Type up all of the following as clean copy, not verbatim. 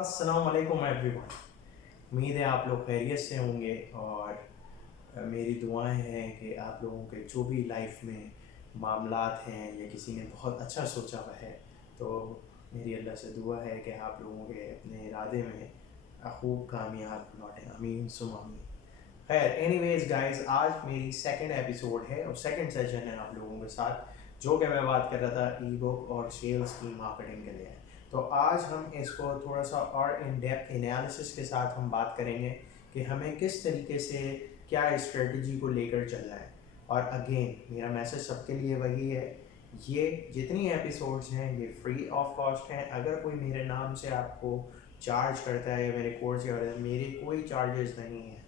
अस्सलाम वालेकुम एवरीवन। उम्मीद है आप लोग खैरियत से होंगे और मेरी दुआएं हैं कि आप लोगों के जो भी लाइफ में मामलात हैं या किसी ने बहुत अच्छा सोचा हुआ है, तो मेरी अल्लाह से दुआ है कि आप लोगों के अपने इरादे में खूब कामयाब लौटें। अमीन सुम अमीन। खैर एनीवेज गाइस, आज मेरी सेकंड एपिसोड है और सेकंड सेशन है आप लोगों के साथ, जो कि मैं बात कर रहा था ई बुक और सेल्स की मार्केटिंग के लिए। तो आज हम इसको थोड़ा सा और इन डेप्थ एनालिसिस के साथ हम बात करेंगे कि हमें किस तरीके से क्या स्ट्रेटजी को लेकर चलना है। और अगेन मेरा मैसेज सबके लिए वही है, ये जितनी एपिसोड्स हैं ये फ्री ऑफ कॉस्ट हैं। अगर कोई मेरे नाम से आपको चार्ज करता है मेरे कोर्स के बारे में, मेरे कोई चार्जेस नहीं है,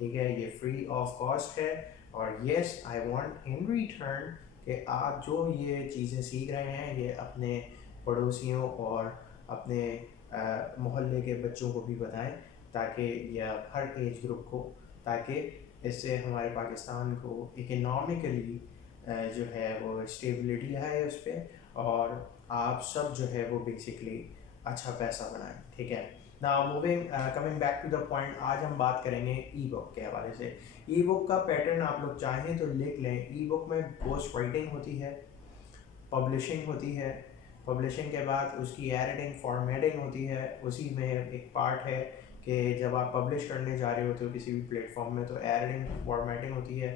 ठीक है। ये फ्री ऑफ कॉस्ट है और yes I want in return कि आप जो ये चीज़ें सीख रहे हैं ये अपने पड़ोसियों और अपने मोहल्ले के बच्चों को भी बताएं, ताकि या हर एज ग्रुप को, ताकि इससे हमारे पाकिस्तान को इकोनॉमिकली जो है वो स्टेबिलिटी आए उस पर, और आप सब जो है वो बेसिकली अच्छा पैसा बनाएं, ठीक है। Now moving coming back to the point, आज हम बात करेंगे ई बुक के हवाले से। ई बुक का पैटर्न आप लोग चाहें तो लिख लें। ई बुक में घोस्ट राइटिंग होती है, पब्लिशिंग होती है, पब्लिशिंग के बाद उसकी एडिटिंग फॉर्मेटिंग होती है। उसी में एक पार्ट है कि जब आप पब्लिश करने जा रहे होते हो किसी भी प्लेटफॉर्म में तो एडिटिंग फॉर्मेटिंग होती है।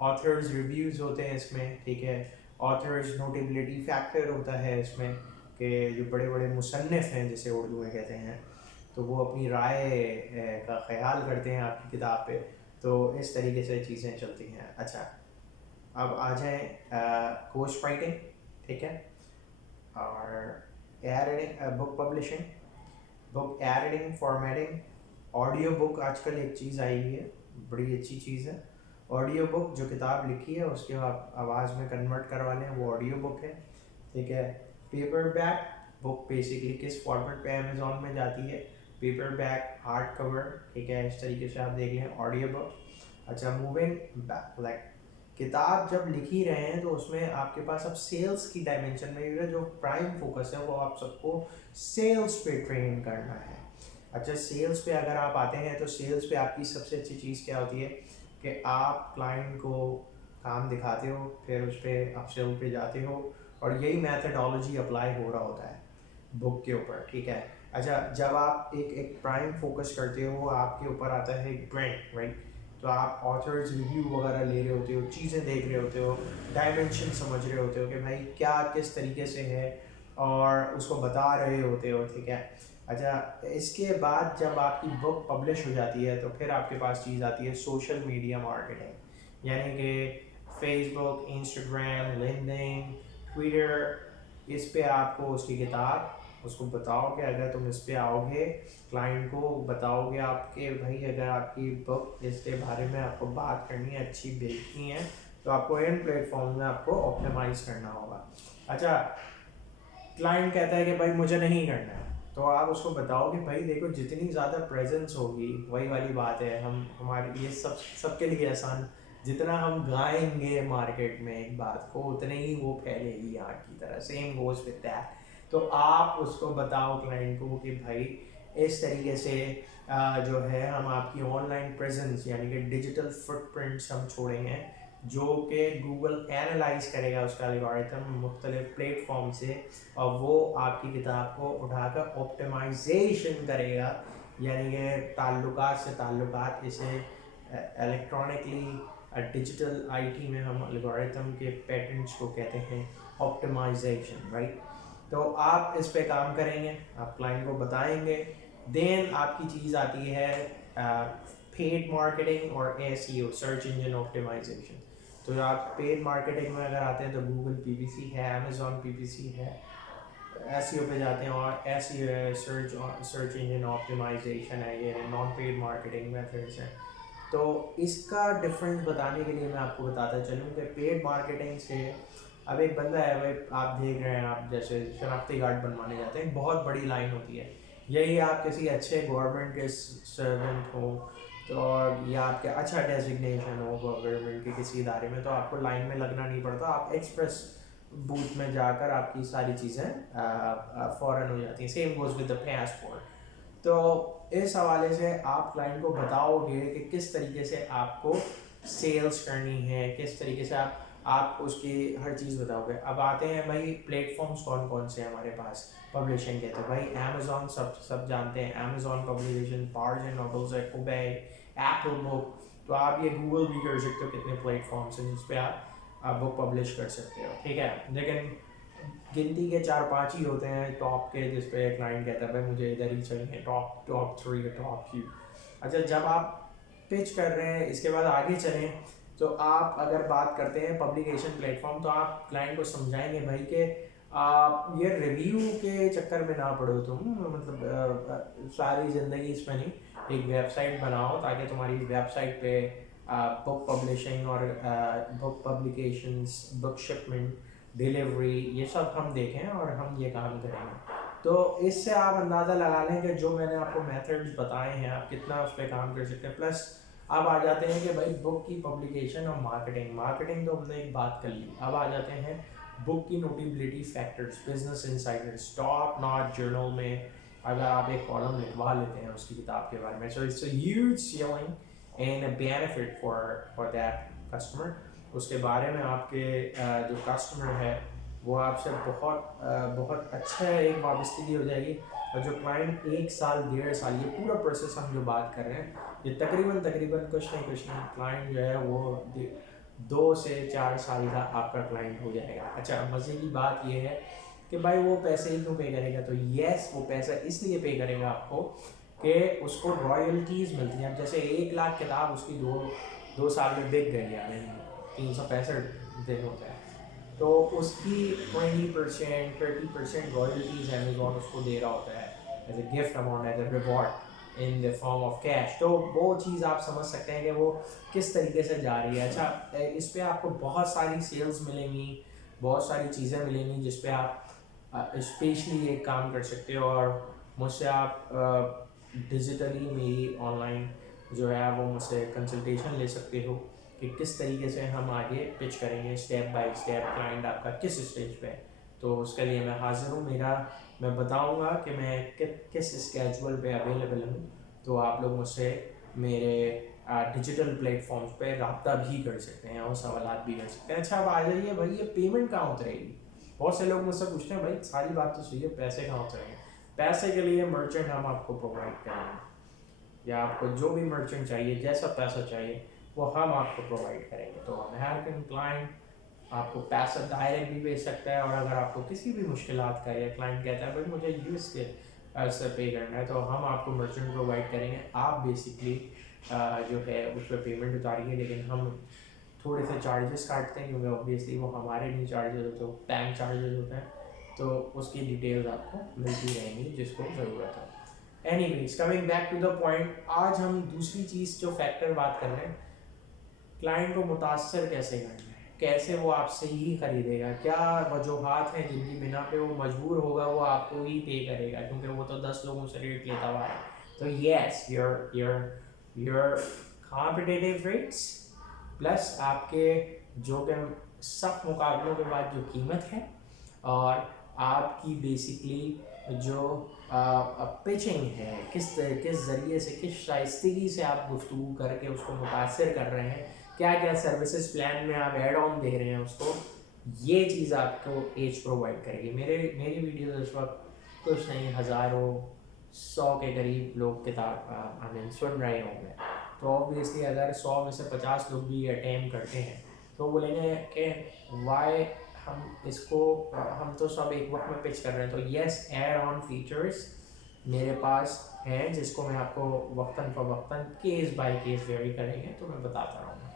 ऑथर्स रिव्यूज़ होते हैं इसमें, ठीक है। ऑथर्स नोटेबिलिटी फैक्टर होता है इसमें कि जो बड़े बड़े मुसन्निफ़ हैं जिसे उर्दू में कहते हैं, तो वो अपनी राय का ख्याल करते हैं आपकी किताब पे। तो इस तरीके से चीज़ें चलती हैं। अच्छा, अब आ जाएँ घोस्ट राइटिंग, ठीक है, और editing, book publishing, book editing formatting, audio book आजकल एक चीज़ आई हुई है, बड़ी अच्छी चीज़ है। ऑडियो बुक, जो किताब लिखी है उसके आप आवाज़ में कन्वर्ट करवा लें, वो ऑडियो बुक है, ठीक है। पेपर बैक बुक बेसिकली किस फॉर्मेट पे अमेजोन में जाती है, पेपर बैक, हार्ड कवर, ठीक है, इस तरीके से आप देख लें ऑडियो बुक। अच्छा, मूविंग बैक, लाइक किताब जब लिख ही रहे हैं तो उसमें आपके पास अब सेल्स की डायमेंशन में जो प्राइम फोकस है वो आप सबको सेल्स पे ट्रेन करना है। अच्छा, सेल्स पे अगर आप आते हैं तो सेल्स पे आपकी सबसे अच्छी चीज़ क्या होती है कि आप क्लाइंट को काम दिखाते हो, फिर उस पर अपसेल पे जाते हो, और यही मैथडोलॉजी अप्लाई हो रहा होता है बुक के ऊपर, ठीक है। अच्छा, जब आप एक एक प्राइम फोकस करते हो आपके ऊपर आता है ब्रांड, राइट। तो आप ऑथर्स रिव्यू वगैरह ले रहे होते हो, चीज़ें देख रहे होते हो, डायमेंशन समझ रहे होते हो कि भाई क्या किस तरीके से है, और उसको बता रहे होते हो, ठीक है। अच्छा, इसके बाद जब आपकी बुक पब्लिश हो जाती है तो फिर आपके पास चीज़ आती है सोशल मीडिया मार्केटिंग, यानी कि फेसबुक, इंस्टाग्राम, लिंक्डइन, ट्विटर, इस पे आपको उसकी किताब, उसको बताओ कि अगर तुम इस पे आओगे, क्लाइंट को बताओगे आपके भाई अगर आपकी बुक इसके बारे में आपको बात करनी है, अच्छी बेचनी है, तो आपको इन प्लेटफॉर्म में आपको ऑप्टिमाइज करना होगा। अच्छा, क्लाइंट कहता है कि भाई मुझे नहीं करना है, तो आप उसको बताओ कि भाई देखो जितनी ज़्यादा प्रेजेंस होगी, वही वाली बात है, हम हमारे ये सब सबके लिए आसान, जितना हम गाएंगे मार्केट में एक बात को उतने ही वो फैलेगी आग की तरह, सेम गोज विद दैट। तो आप उसको बताओ क्लाइंट को कि भाई इस तरीके से जो है हम आपकी ऑनलाइन प्रेजेंस यानी कि डिजिटल फुटप्रिंट्स हम छोड़ेंगे, जो कि गूगल एनालाइज करेगा उसका एल्गोरिथम मुख्तलिफ प्लेटफॉर्म से, और वो आपकी किताब को उठाकर ऑप्टिमाइजेशन करेगा, यानी कि ताल्लुकात से ताल्लुकात, इसे इलेक्ट्रॉनिकली डिजिटल आईटी में हम एल्गोरिथम के पैटर्न्स को कहते हैं ऑप्टिमाइजेशन, राइट। तो आप इस पे काम करेंगे, आप क्लाइंट को बताएंगे। देन आपकी चीज़ आती है पेड मार्केटिंग और एसईओ, सर्च इंजन ऑप्टिमाइजेशन। तो आप पेड मार्केटिंग में अगर आते हैं तो गूगल पीपीसी है, अमेजोन पीपीसी है, एसईओ पे जाते हैं और एसईओ है, सर्च इंजन ऑप्टिमाइजेशन है, ये नॉन पेड मार्केटिंग मेथड्स हैं। तो इसका डिफरेंस बताने के लिए मैं आपको बताता चलूँ कि पेड मार्केटिंग से, अब एक बंदा है भाई, आप देख रहे हैं, आप जैसे शनाख्ती कार्ड बनवाने जाते हैं, बहुत बड़ी लाइन होती है। यही आप किसी अच्छे गवर्नमेंट के सर्वेंट हो तो, और या आपके अच्छा डेजिग्नेशन हो गवर्नमेंट के किसी इदारे में, तो आपको लाइन में लगना नहीं पड़ता, आप एक्सप्रेस बूथ में जाकर आपकी सारी चीज़ें फ़ौरन हो जाती हैं। Same goes with the passport. तो इस हवाले से आप क्लाइंट को बताओगे कि किस तरीके से आपको सेल्स करनी है, किस तरीके से आप उसकी हर चीज़ बताओगे। अब आते हैं भाई प्लेटफॉर्म्स कौन कौन से हैं हमारे पास पब्लिशिंग के। तो भाई अमेज़ॉन सब जानते हैं, Amazon publication, barge and nobles है, कुबे, एप्पल बुक। तो आप ये गूगल भी कर सकते हो कितने प्लेटफॉर्म्स हैं जिस पे आप बुक पब्लिश कर सकते हो, ठीक है। लेकिन गिनती के 4-5 ही होते हैं टॉप के जिस पे क्लाइंट कहता है भाई मुझे इधर ही चाहिए, टॉप 3 या टॉप 2। अच्छा, जब आप पिच कर रहे हैं इसके बाद आगे चलें, तो आप अगर बात करते हैं पब्लिकेशन प्लेटफॉर्म, तो आप क्लाइंट को समझाएंगे भाई कि आप ये रिव्यू के चक्कर में ना पड़ो तुम, मतलब सारी ज़िंदगी इसमें नहीं, एक वेबसाइट बनाओ ताकि तुम्हारी वेबसाइट पे बुक पब्लिशिंग और book publications, book shipment, delivery, ये सब हम देखें और हम ये काम करेंगे। तो इससे आप अंदाज़ा लगा लें कि जो मैंने आपको मेथड्स बताए हैं आप कितना उस पर काम कर सकते हैं। प्लस अब आ जाते हैं कि भाई बुक की पब्लिकेशन और मार्केटिंग तो हमने एक बात कर ली। अब आ जाते हैं बुक की notability factors, business insiders, top notch journal में अगर आप एक कॉलम लिखवा लेते हैं उसकी किताब के बारे में, so it's a huge selling and a benefit for that customer. उसके बारे में आपके जो कस्टमर है वो आपसे बहुत अच्छा एक वाबस्तगी हो जाएगी। और जो क्लाइंट 1 साल 1.5 साल, ये पूरा प्रोसेस हम जो बात कर रहे हैं, ये तकरीबन कुछ नहीं क्लाइंट जो है वो 2 से 4 साल का आपका क्लाइंट हो जाएगा। अच्छा, मज़े की बात ये है कि भाई वो पैसे ही क्यों पे करेगा, तो येस वो पैसा इसलिए पे करेगा आपको कि उसको रॉयल्टीज़ मिलती हैं। अब जैसे 1 लाख किताब उसकी 2 साल में बिक गई है, 365 दिन होता है, तो उसकी 20% 30% रॉयल्टीज़ अमेजोन उसको दे रहा होता है as a gift amount, as a reward in the form of cash. तो वो चीज़ आप समझ सकते हैं कि वो किस तरीके से जा रही है। अच्छा, इस पर आपको बहुत सारी सेल्स मिलेंगी, बहुत सारी चीज़ें मिलेंगी जिस पे आप स्पेशली एक काम कर सकते हो। और मुझसे आप डिजिटली मेरी ऑनलाइन जो है वो मुझसे कंसल्टेशन ले सकते हो कि किस तरीके से हम आगे पिच करेंगे स्टेप बाय स्टेप, क्लाइंट आपका किस स्टेज पे है। तो उसके लिए मैं हाजिर हूँ। मैं बताऊँगा कि मैं किस स्केजुअल पे अवेलेबल हूँ। तो आप लोग मुझसे मेरे डिजिटल प्लेटफॉर्म्स पे रब्ता भी कर सकते हैं और सवालात भी कर सकते हैं। अच्छा, अब आ जाइए भाई, ये पेमेंट कहाँ उतरेगी। बहुत से लोग मुझसे पूछते हैं भाई सारी बात तो सही है, पैसे कहाँ उतरेंगे। पैसे के लिए मर्चेंट हम आपको प्रोवाइड करेंगे, या आपको जो भी मर्चेंट चाहिए, जैसा पैसा चाहिए वो हम आपको प्रोवाइड करेंगे। तो अमेरिकन क्लाइंट आपको पैसा डायरेक्ट भी भेज सकता है, और अगर आपको किसी भी मुश्किलात का, या क्लाइंट कहता है भाई मुझे यूएस के से पे करना है, तो हम आपको मर्चेंट प्रोवाइड करेंगे। आप बेसिकली जो है उस पर पेमेंट उतारिए, लेकिन हम थोड़े से चार्जेस काटते हैं क्योंकि ऑब्वियसली वो हमारे नहीं चार्जेस होते, वो बैंक चार्जेस होते हैं। तो उसकी डिटेल्स आपको मिलती रहेंगी जिसको ज़रूरत है। Anyways, coming back to the point, आज हम दूसरी चीज़ जो फैक्टर बात कर रहे हैं, क्लाइंट को मुतासर कैसे करना है, कैसे वो आपसे ही खरीदेगा, क्या वजूहात हैं जिनकी बिना पे वो मजबूर होगा वो आपको ही पे करेगा, क्योंकि वो तो 10 लोगों से रेट लेता हुआ है। तो yes, your competitive rates plus आपके जो कि सख्त मुकाबलों के बाद जो कीमत है, और आपकी बेसिकली जो पिचिंग है, किस ज़रिए से, किस शाइस्तगी से आप गुफ्तगू करके उसको मुतासर कर रहे हैं, क्या क्या सर्विसेज प्लान में आप ऐड ऑन दे रहे हैं उसको, ये चीज़ आपको एज प्रोवाइड करेगी। मेरी वीडियो इस वक्त कुछ नहीं, हज़ारों 100 के करीब लोग किताब सुन रहे होंगे। तो ऑब्वियसली अगर 100 में से 50 लोग भी अटेम्प्ट करते हैं तो बोलेंगे कि वाई हम तो सब एक वक्त में पिच कर रहे हैं। तो येस, ऐड ऑन फीचर्स मेरे पास हैं जिसको मैं आपको वक्तन फ़वक्तन केस बाय केस वेरी करेंगे, तो मैं बताता रहूँगा।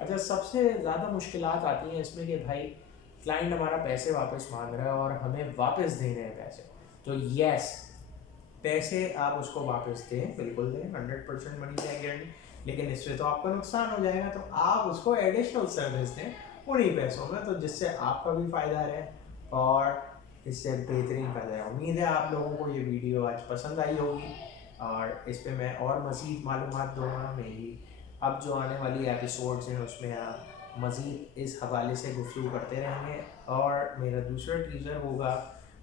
अच्छा, सबसे ज़्यादा मुश्किलात आती हैं इसमें कि भाई क्लाइंट हमारा पैसे वापस मांग रहा है और हमें वापस देने हैं पैसे। तो येस, पैसे आप उसको वापस दें, बिल्कुल दें, 100% मनी बैक गारंटी। लेकिन इससे तो आपका नुकसान हो जाएगा, तो आप उसको एडिशनल सर्विस दें उन्हीं पैसों में, तो जिससे आपका भी फ़ायदा रहे और इससे बेहतरीन फ़ायदा है। उम्मीद है आप लोगों को ये वीडियो आज पसंद आई होगी, और इस पर मैं और मज़ीद मालूमात दूँगा। मेरी अब जो आने वाली एपिसोड्स हैं उसमें आप मज़ीद इस हवाले से गुफ्तगू करते रहेंगे। और मेरा दूसरा टीज़र होगा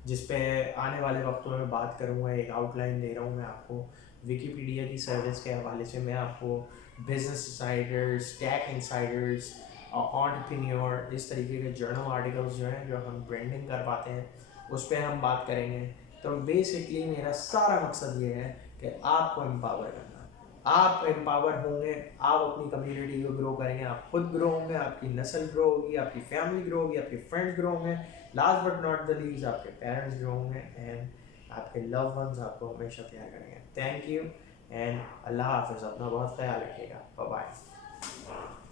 जिस पे आने वाले वक्तों में बात करूँगा। एक आउटलाइन दे रहा हूँ मैं आपको विकिपीडिया की सर्विस के हवाले से। मैं आपको business insiders, tech insiders, entrepreneur, इस तरीके के जर्नल आर्टिकल्स जो हैं जो हम ब्रांडिंग कर पाते हैं उस पर हम बात करेंगे। तो बेसिकली मेरा सारा मकसद ये है कि आपको एम्पावर करना। आप एम्पावर होंगे, आप अपनी कम्युनिटी को ग्रो करेंगे, आप खुद ग्रो होंगे, आपकी नस्ल ग्रो होगी, आपकी फैमिली ग्रो होगी, आपके फ्रेंड्स ग्रो होंगे, last but not the least आपके पेरेंट्स ग्रो होंगे, एंड आपके लव वंस आपको हमेशा प्यार करेंगे। थैंक यू एंड अल्लाह हाफिज़। अपना बहुत ख्याल रखिएगा। Bye bye.